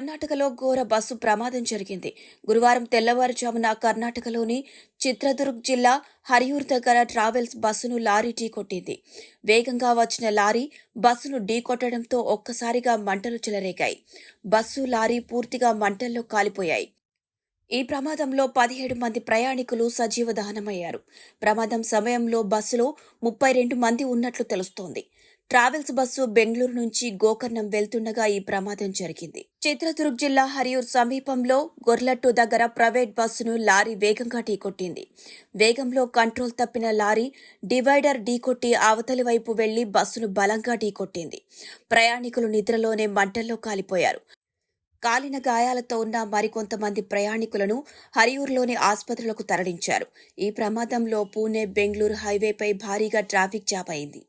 కర్ణాటకలో ఘోర బస్సు ప్రమాదం జరిగింది. గురువారం తెల్లవారుజామున కర్ణాటకలోని చిత్రదుర్గ్ జిల్లా హరియూర్ దగ్గర ట్రావెల్స్ బస్సును లారీ ఢీకొట్టింది. వేగంగా వచ్చిన లారీ బస్సును ఢీకొట్టడంతో ఒక్కసారిగా మంటలు చెలరేగాయి. బస్సు, లారీ పూర్తిగా మంటల్లో కాలిపోయాయి. ఈ ప్రమాదంలో 17 మంది ప్రయాణికులు సజీవ దహనమయ్యారు. ప్రమాదం సమయంలో బస్సులో 32 మంది ఉన్నట్లు తెలుస్తోంది. ట్రావెల్స్ బస్సు బెంగళూరు నుంచి గోకర్ణం వెళ్తుండగా ఈ ప్రమాదం జరిగింది. చిత్రదుర్గ్ జిల్లా హరియూర్ సమీపంలో గొర్లట్టు దగ్గర ప్రైవేట్ బస్సును లారీ వేగంగా ఢీకొట్టింది. వేగంలో కంట్రోల్ తప్పిన లారీ డివైడర్ ఢీకొట్టి అవతలి వైపు వెళ్లి బస్సును బలంగా ఢీకొట్టింది. ప్రయాణికులు నిద్రలోనే మంటల్లో కాలిపోయారు. కాలిన గాయాలతో ఉన్న మరికొంతమంది ప్రయాణికులను హరియూర్లోని ఆసుపత్రులకు తరలించారు. ఈ ప్రమాదంలో పూణే బెంగళూరు హైవేపై భారీగా ట్రాఫిక్ జామ్ అయింది.